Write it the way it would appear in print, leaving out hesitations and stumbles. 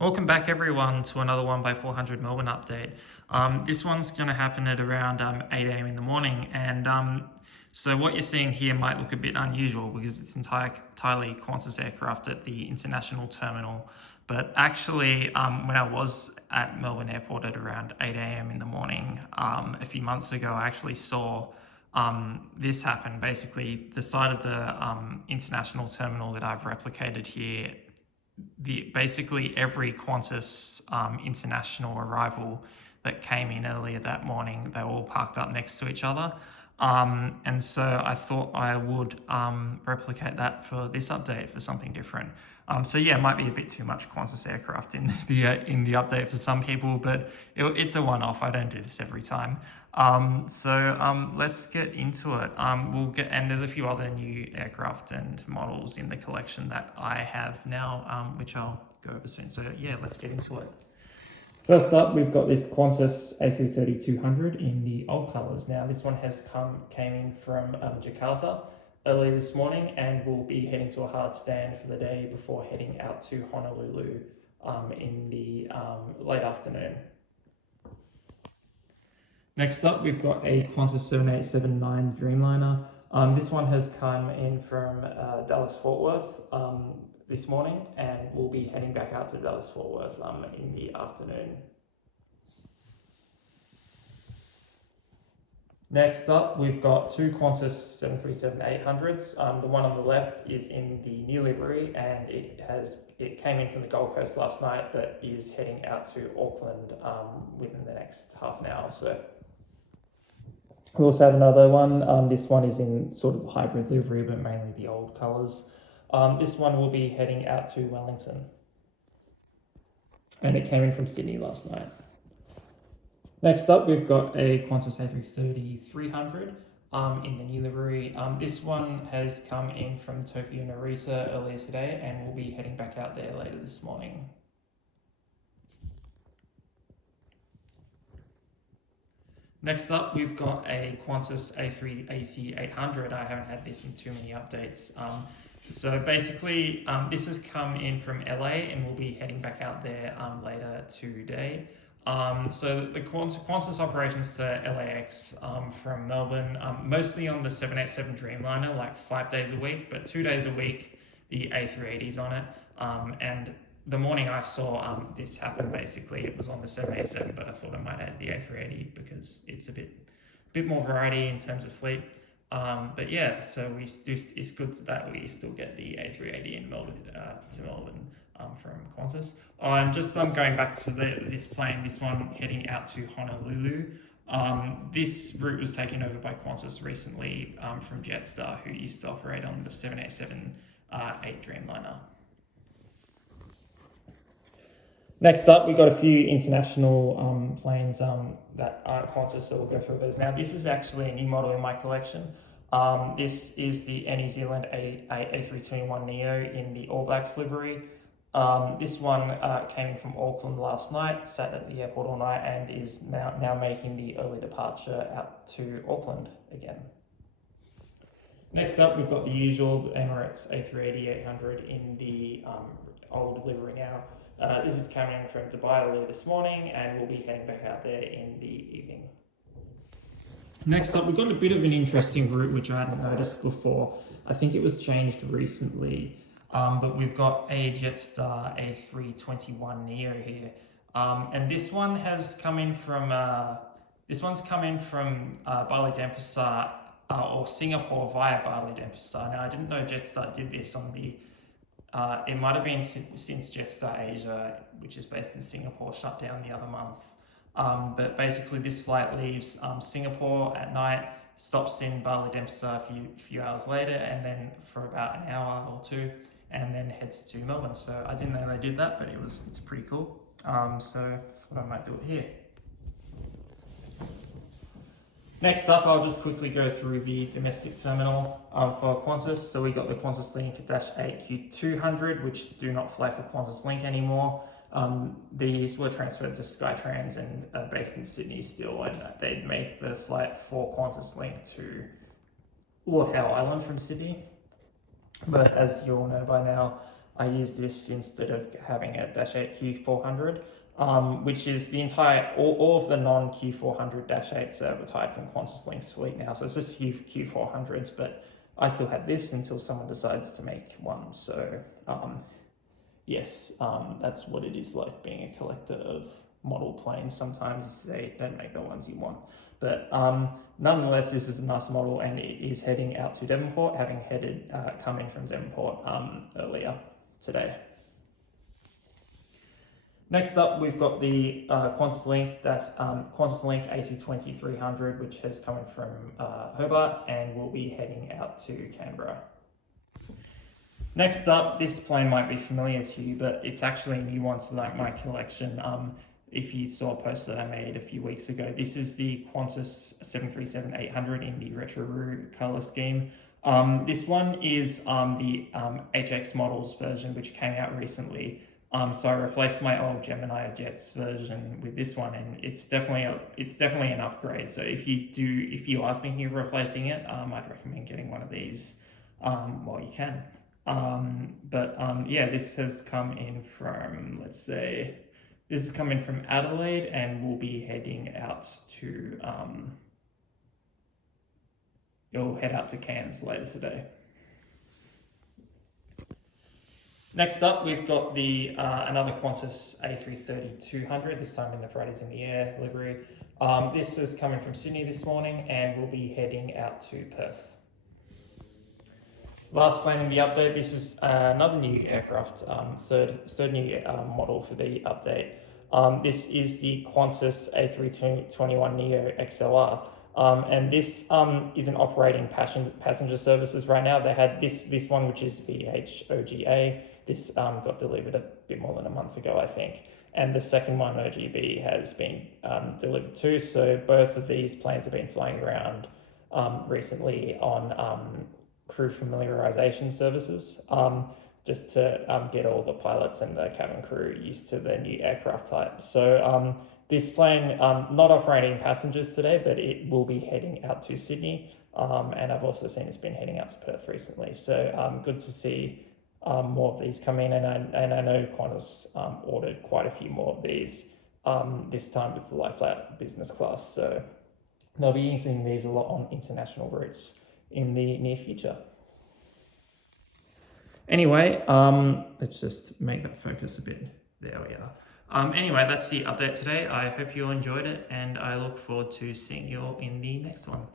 Welcome back everyone to another 1x400 Melbourne update. This one's going to happen at around 8 a.m. in the morning, and so what you're seeing here might look a bit unusual because it's entirely Qantas aircraft at the international terminal. But actually, when I was at Melbourne Airport at around 8 a.m. in the morning a few months ago, I actually saw this happen. Basically, the side of the international terminal that I've replicated here, basically every Qantas international arrival that came in earlier that morning, they were all parked up next to each other. And so I thought I would replicate that for this update for something different. So yeah, it might be a bit too much Qantas aircraft in the update for some people, but it's a one-off. I don't do this every time. Let's get into it. And there's a few other new aircraft and models in the collection that I have now, which I'll go over soon. So yeah, let's get into it. First up, we've got this Qantas A330-200 in the old colours. Now, this one came in from Jakarta early this morning, and we'll be heading to a hard stand for the day before heading out to Honolulu in the late afternoon. Next up, we've got a Qantas 7879 Dreamliner. This one has come in from Dallas-Fort Worth this morning, and we'll be heading back out to Dallas-Fort Worth in the afternoon. Next up, we've got two Qantas 737-800s. The one on the left is in the new livery, and it came in from the Gold Coast last night, but is heading out to Auckland within the next half an hour or so. We also have another one. This one is in sort of a hybrid livery, but mainly the old colours. This one will be heading out to Wellington, and it came in from Sydney last night. Next up, we've got a Qantas A330-300 in the new livery. This one has come in from Tokyo Narita earlier today, and we'll be heading back out there later this morning. Next up, we've got a Qantas A380-800. I haven't had this in too many updates. So basically, this has come in from LA, and we'll be heading back out there later today. So the Qantas operations to LAX from Melbourne, mostly on the 787 Dreamliner, like 5 days a week, but 2 days a week, the A380's on it. And the morning I saw this happen, basically, it was on the 787, but I thought I might add the A380 because it's a bit more variety in terms of fleet. But yeah, so it's good that we still get the A380 in Melbourne to Melbourne from Qantas. And just going back to this plane, this one heading out to Honolulu. This route was taken over by Qantas recently from Jetstar, who used to operate on the 787-8 Dreamliner. Next up, we've got a few international planes that aren't Qantas, so we'll go through those now. This is actually a new model in my collection. This is the Air New Zealand A321 Neo in the All Blacks livery. This one came in from Auckland last night, sat at the airport all night, and is now making the early departure out to Auckland again. Next up, we've got the usual Emirates A380-800 in the old livery now. This is coming in from Dubai early this morning, and we'll be heading back out there in the evening. Next up, we've got a bit of an interesting route which I hadn't noticed before. I think it was changed recently, but we've got a Jetstar A321 Neo here, and this one has come in from Bali Denpasar or Singapore via Bali Denpasar. Now, I didn't know Jetstar did this on the. It might have been since Jetstar Asia, which is based in Singapore, shut down the other month. But basically, this flight leaves Singapore at night, stops in Bali Denpasar a few hours later, and then for about an hour or two, and then heads to Melbourne. So I didn't know they did that, but it's pretty cool. So that's what I might do it here. Next up, I'll just quickly go through the domestic terminal for Qantas. So we got the QantasLink -8Q200, which do not fly for QantasLink anymore. These were transferred to Skytrans and are based in Sydney still, and they'd make the flight for QantasLink to Lord Howe Island from Sydney. But as you all know by now, I use this instead of having a Dash 8 Q400, which is the entire, all of the non-Q400 Dash 8s are retired from QantasLink's fleet now. So it's just Q400s, but I still had this until someone decides to make one. So yes, that's what it is like being a collector of model planes. Sometimes they don't make the ones you want, but nonetheless, this is a nice model, and it is heading out to Devonport, having come in from Devonport earlier today. Next up, we've got the QantasLink A320-300, which has come in from Hobart and will be heading out to Canberra. Next up, this plane might be familiar to you, but it's actually a new one to my collection. If you saw a post that I made a few weeks ago, this is the Qantas 737-800 in the Retro color scheme. This one is the HX models version, which came out recently. So I replaced my old Gemini Jets version with this one, and it's definitely an upgrade. So if you are thinking of replacing it, I'd recommend getting one of these while you can. Yeah, this has come in from, this is coming from Adelaide, and we'll be heading out to it'll head out to Cairns later today. Next up, we've got the another Qantas A330-200, this time in the Fridays in the Air livery. This is coming from Sydney this morning, and we'll be heading out to Perth. Last plane in the update, this is another new aircraft, third new model for the update. This is the Qantas A321 Neo XLR. And this isn't operating passenger services right now. They had this one, which is VHOGA. This got delivered a bit more than a month ago, I think. And the second one, OGB, has been delivered too. So both of these planes have been flying around recently on crew familiarization services, just to get all the pilots and the cabin crew used to the new aircraft type. So this plane, not operating passengers today, but it will be heading out to Sydney. And I've also seen it's been heading out to Perth recently. So good to see more of these come in. And I know Qantas ordered quite a few more of these this time with the lie flat business class. So they'll be using these a lot on international routes in the near future. Anyway, let's just make that focus a bit. There we are. Anyway, that's the update today. I hope you all enjoyed it, and I look forward to seeing you all in the next one.